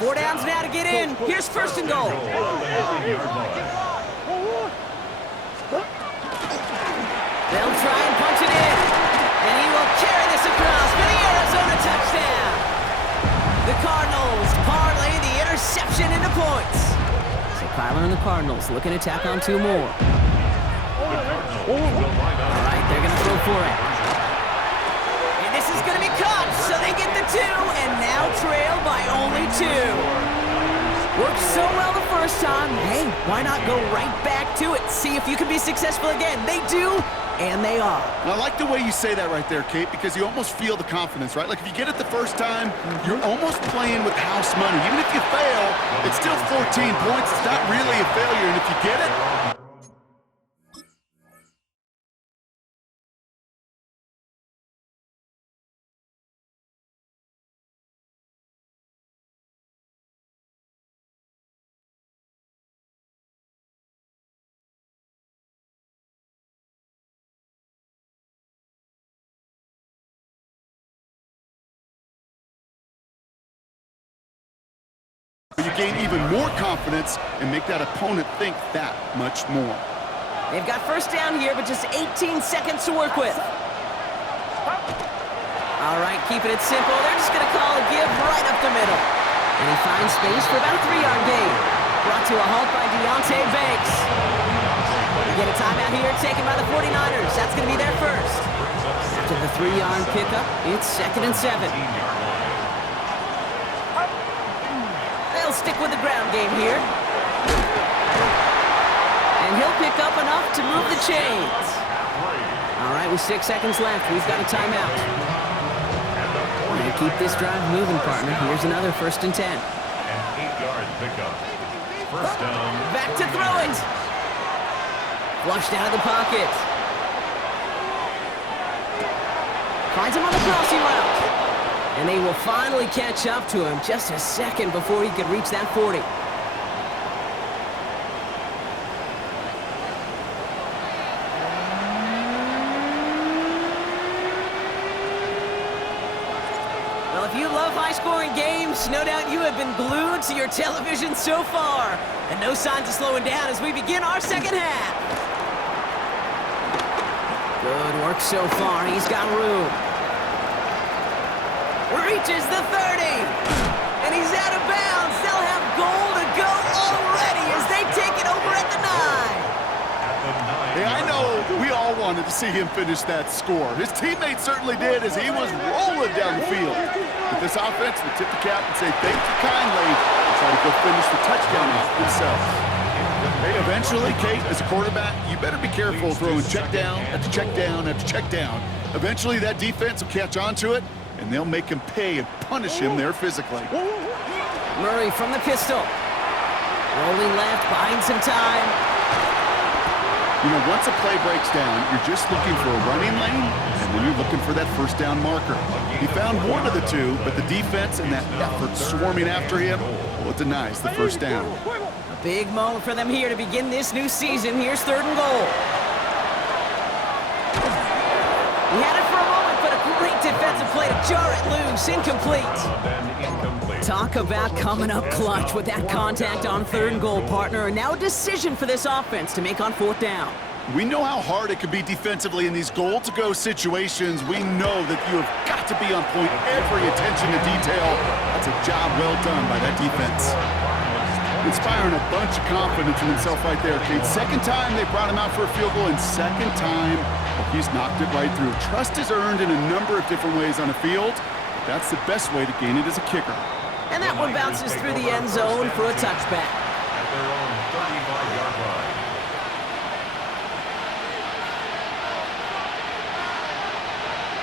4 downs now to get in. Here's first and goal. They'll try and punch it in. And he will carry this across for the Arizona touchdown. The Cardinals parlay the interception into points. So Kyler and the Cardinals looking to tack on 2 more. All right, they're going to throw for it. And this is going to be caught, so they get the 2 and now trail by only 2. Worked so well the first time. Hey, why not go right back to it? See if you can be successful again. They do, and they are. And I like the way you say that right there, Kate, because you almost feel the confidence, right? Like if you get it the first time, you're almost playing with house money. Even if you fail, it's still 14 points. It's not really a failure, and if you get it, you gain even more confidence and make that opponent think that much more. They've got first down here, but just 18 seconds to work with. All right, keeping it simple. They're just going to call a give right up the middle. And he finds space for about a 3-yard gain. Brought to a halt by Deontay Banks. We get a timeout here taken by the 49ers. That's going to be their first. After the 3-yard pickup, it's 2nd and 7. They'll stick with the ground game here. And he'll pick up enough to move the chains. All right, with 6 seconds left, we've got a timeout. We're going to keep this drive moving, partner. Here's another 1st and 10. An 8-yard pickup. First down. Back to throw it. Flushed out of the pocket. Finds him on the crossing route. And they will finally catch up to him just a second before he could reach that 40. Well, if you love high-scoring games, no doubt you have been glued to your television so far. And no signs of slowing down as we begin our second half. Good work so far. He's got room. Reaches the 30, and he's out of bounds. They'll have goal to go already as they take it over at the 9. Hey, I know we all wanted to see him finish that score. His teammates certainly did as he was rolling down the field. But this offense would tip the cap and say thank you kindly and try to go finish the touchdown themselves. Hey, eventually, Kate, as a quarterback, you better be careful throwing check down after check down after check down. Eventually, that defense will catch on to it, and they'll make him pay and punish him there physically. Murray from the pistol. Rolling left, buying some time. You know, once a play breaks down, you're just looking for a running lane, and then you're looking for that first down marker. He found one of the two, but the defense and that effort swarming after him, well, it denies the first down. A big moment for them here to begin this new season. Here's 3rd and goal. He had it for a moment, but a great defensive play to jar it loose. Incomplete. Talk about coming up clutch with that contact on 3rd and goal, partner. And now a decision for this offense to make on 4th down. We know how hard it can be defensively in these goal-to-go situations. We know that you have got to be on point, every attention to detail. That's a job well done by that defense. Inspiring a bunch of confidence in himself right there, Kate. 2nd time they brought him out for a field goal, and 2nd time he's knocked it right through. Trust is earned in a number of different ways on the field. That's the best way to gain it as a kicker. And that one bounces through the end zone for a touchback. At their own 35-yard line.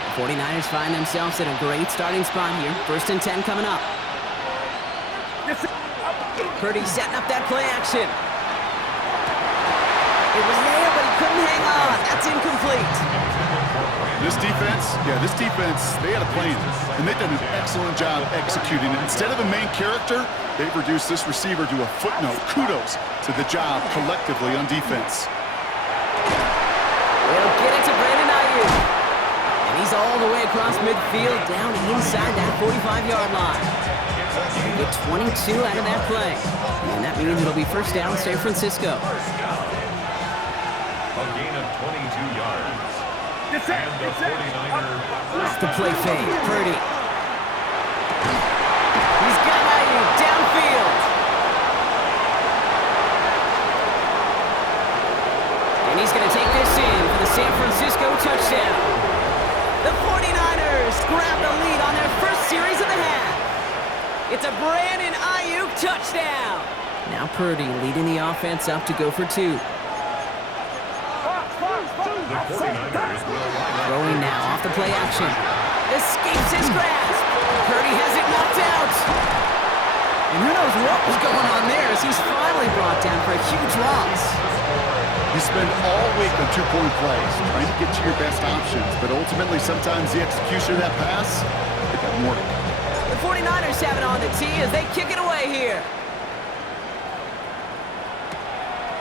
The 49ers find themselves at a great starting spot here. 1st and 10 coming up. Purdy setting up that play action. It was there, but he couldn't hang on. That's incomplete. This defense, they had a plan, and they've done an excellent job executing it. Instead of a main character, they've reduced this receiver to a footnote. Kudos to the job collectively on defense. They'll get it to Brandon Ayuk. And he's all the way across midfield, down inside that 45-yard line. get 22 out of that play. And that means it'll be first down San Francisco. First down. A gain of 22 yards. And the 49ers. The play fake. Purdy. He's got Ayuk downfield. And he's going to take this in for the San Francisco touchdown. The 49ers grab the lead on their first series of the half. It's a Brandon Ayuk touchdown. Now Purdy leading the offense up to go for 2. The 49ers will line up. Throwing now off the play action. Escapes his grasp. Purdy has it knocked out. And who knows what was going on there as he's finally brought down for a huge loss. You spend all week on two-point plays, trying to get to your best options, but ultimately sometimes the execution of that pass, it doesn't work. The 49ers have it on the tee as they kick it away here.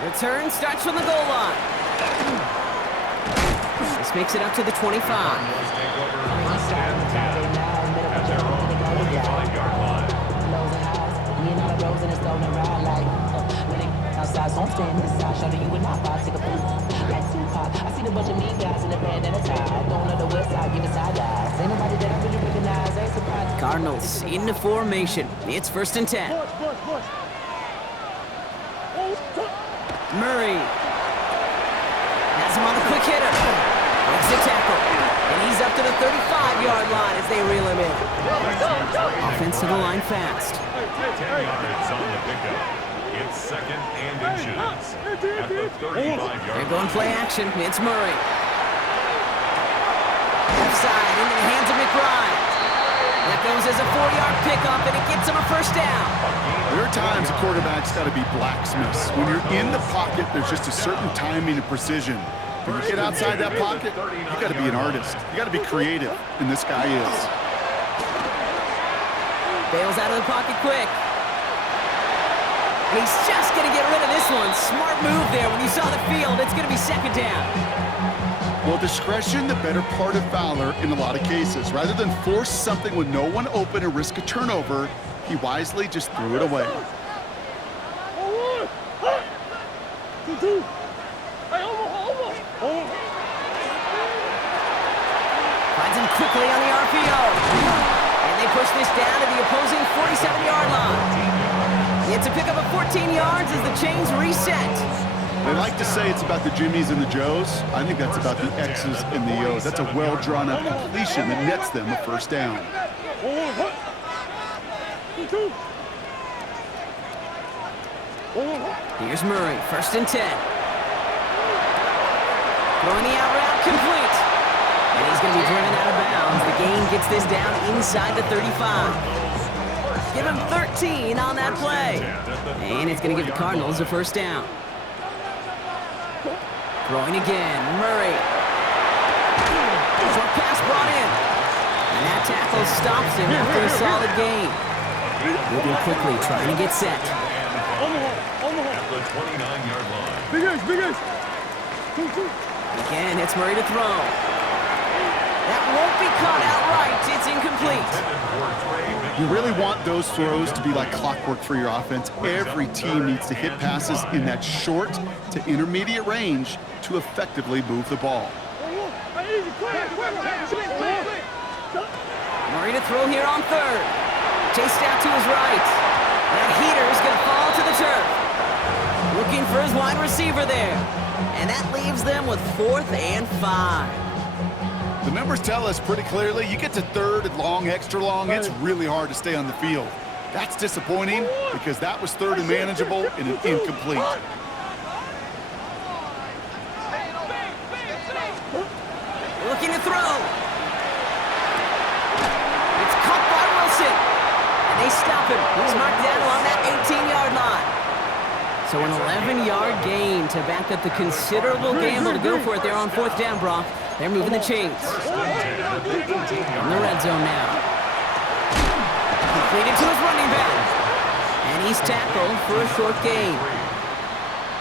Return starts from the goal line. This makes it up to the 25. Take over first and 10 at their own 25-yard line. Cardinals into formation. It's first and 10. Murray has him on the quick hitter. Breaks the tackle. And he's up to the 35-yard line as they reel him in. Offense to the line fast. 10 yards on the pickup. It's second and inches at the 35-yard They're line. going play action. It's Murray. Left side into the hands of McBride. That goes as a 4-yard pickup, and it gets him a first down. There are times a quarterback's got to be blacksmiths. When you're in the pocket, there's just a certain timing and precision. When you get outside that pocket, you got to be an artist. You got to be creative, and this guy is. Bails out of the pocket quick. And he's just going to get rid of this one. Smart move there. When you saw the field, it's going to be second down. Well, discretion, the better part of valor in a lot of cases. Rather than force something with no one open and risk a turnover, he wisely just threw it away. Finds him quickly on the RPO. And they push this down to the opposing 47-yard line. It's a pickup of 14 yards as the chains reset. They like to say it's about the Jimmies and the Joes. I think that's about the X's and the O's. That's a well-drawn-up completion that nets them a first down. Here's Murray, first and 10. Throwing the out route complete. And he's going to be driven out of bounds. The gain gets this down inside the 35. Give him 13 on that play. And it's going to give the Cardinals a first down. Throwing again, Murray. Short pass brought in. And that tackle stops him after a solid gain. Moving quickly, trying to get set. At the 29-yard line. Again, it's Murray to throw. That won't be caught outright. It's incomplete. You really want those throws to be like clockwork for your offense. Every team needs to hit passes in that short to intermediate range to effectively move the ball. Murray to throw here on third. Chased out to his right. That heater is going to fall to the turf. Looking for his wide receiver there. And that leaves them with 4th and 5. The numbers tell us pretty clearly, you get to third and long, extra long, it's really hard to stay on the field. That's disappointing because that was third and manageable and an incomplete. Looking to throw. It's caught by Wilson. And they stop him. He's marked down along that 18-yard line. So an 11-yard gain to back up the considerable gamble to go for it there on 4th down, Brock. They're moving the chains. In the red zone now. Completed to his running back. And he's tackled for a short gain.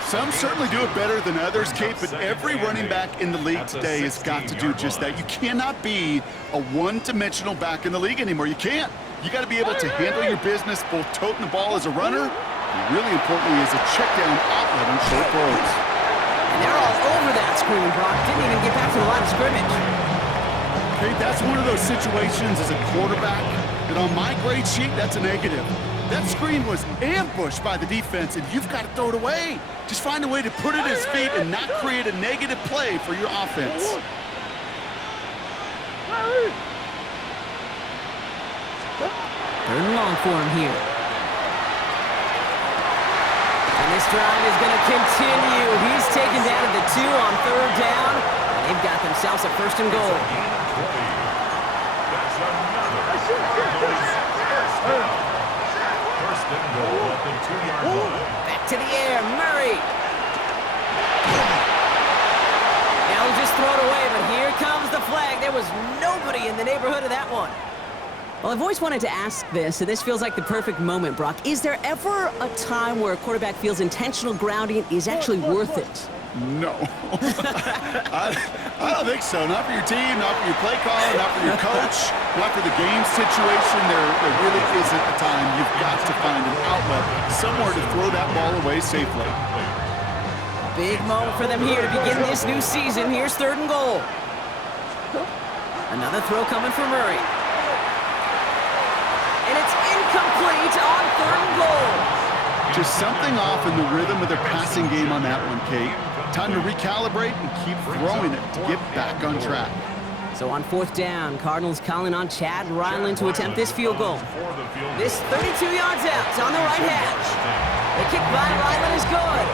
Some certainly do it better than others, Kate, but every running back in the league today has got to do just that. You cannot be a one-dimensional back in the league anymore. You can't. You got to be able to handle your business, both toting the ball as a runner, and really importantly as a check down outlet on short throws. And they're all over that screen, Brock. Didn't even get back to the line of scrimmage. Okay, that's one of those situations as a quarterback that on my grade sheet, that's a negative. That screen was ambushed by the defense, and you've got to throw it away. Just find a way to put it at his feet and not create a negative play for your offense. Third and long for him here. And this drive is going to continue. He's taken down at the 2 on third down. And they've got themselves a first and goal. First and goal at the 2-yard line. Back to the air, Murray. Now he'll just throw it away, but here comes the flag. There was nobody in the neighborhood of that one. Well, I've always wanted to ask this, and this feels like the perfect moment, Brock. Is there ever a time where a quarterback feels intentional grounding is actually worth it? No. I don't think so. Not for your team, not for your play caller, not for your coach, not for the game situation. There really isn't a time. You've got to find an outlet, somewhere to throw that ball away safely. Big moment for them here to begin this new season. Here's third and goal. Another throw coming from Murray. And it's incomplete on third and goal. Just something off in the rhythm of their passing game on that one, Kate. Time to recalibrate and keep throwing it to get back on track. So on fourth down, Cardinals calling on Chad Ryland to attempt this field goal. This 32 yards out on the right hash. The kick by Ryland is good.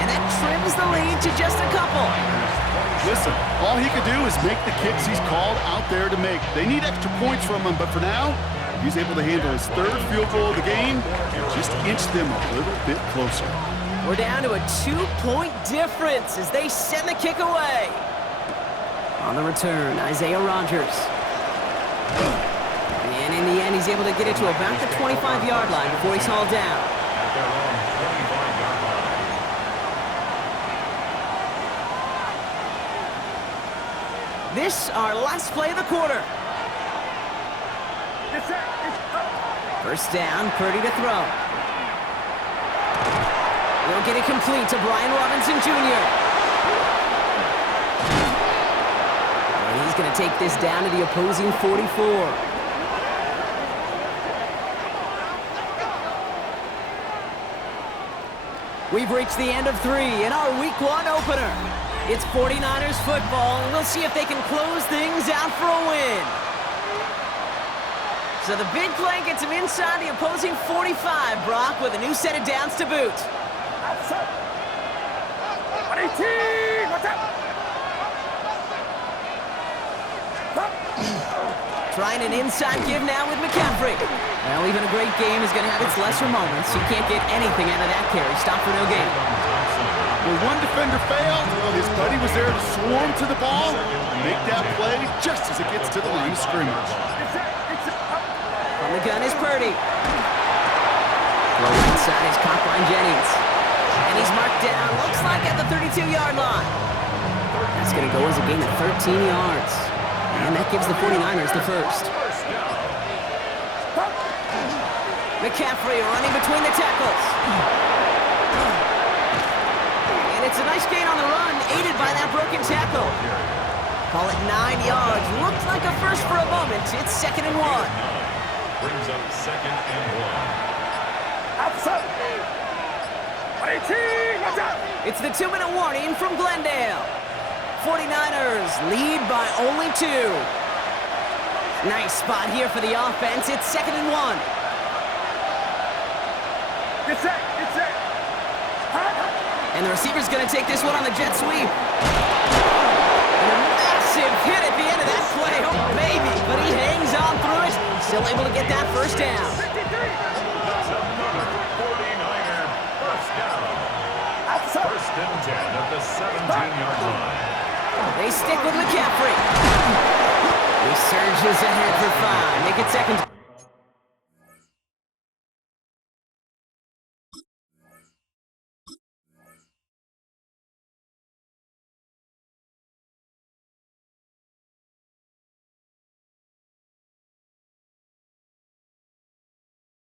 And that trims the lead to just a couple. Listen, all he could do is make the kicks he's called out there to make. They need extra points from him, but for now, he's able to handle his third field goal of the game and just inch them a little bit closer. We're down to a 2-point difference as they send the kick away. On the return, Isaiah Rodgers. And in the end, he's able to get it to about the 25-yard line before he's hauled down. At their own 25-yard line. This, our last play of the quarter. First down, Purdy to throw. He'll get it complete to Brian Robinson Jr. And he's going to take this down to the opposing 44. We've reached the end of 3 in our Week 1 opener. It's 49ers football, and we'll see if they can close things out for a win. So the big play gets him inside the opposing 45, Brock, with a new set of downs to boot. 118, what's up? Trying an inside give now with McCaffrey. Well, even a great game is going to have its lesser moments. You can't get anything out of that carry. Stop for no gain. Where one defender failed, his buddy was there to swarm to the ball and make that play just as it gets to the line of scrimmage. From the gun is Purdy. Throw inside is caught by Jennings. And he's marked down, looks like at the 32-yard line. That's going to go as a gain of 13 yards. And that gives the 49ers the first. McCaffrey running between the tackles. And it's a nice gain on the run, aided by that broken tackle. Call it 9 yards. Looked like a first for a moment. It's 2nd and 1. Brings up 2nd and 1. Outside. 118, what's up? It's the 2-minute warning from Glendale. 49ers lead by only 2. Nice spot here for the offense. It's 2nd and 1. Get set, get set. And the receiver's going to take this one on the jet sweep. And a massive hit at the end of that play. Oh, baby. But he hangs on through it. Still able to get that first down. That's another 49er first down. First and 10 at the 17-yard line. They stick with McCaffrey. He surges ahead for 5. Make it 2nd.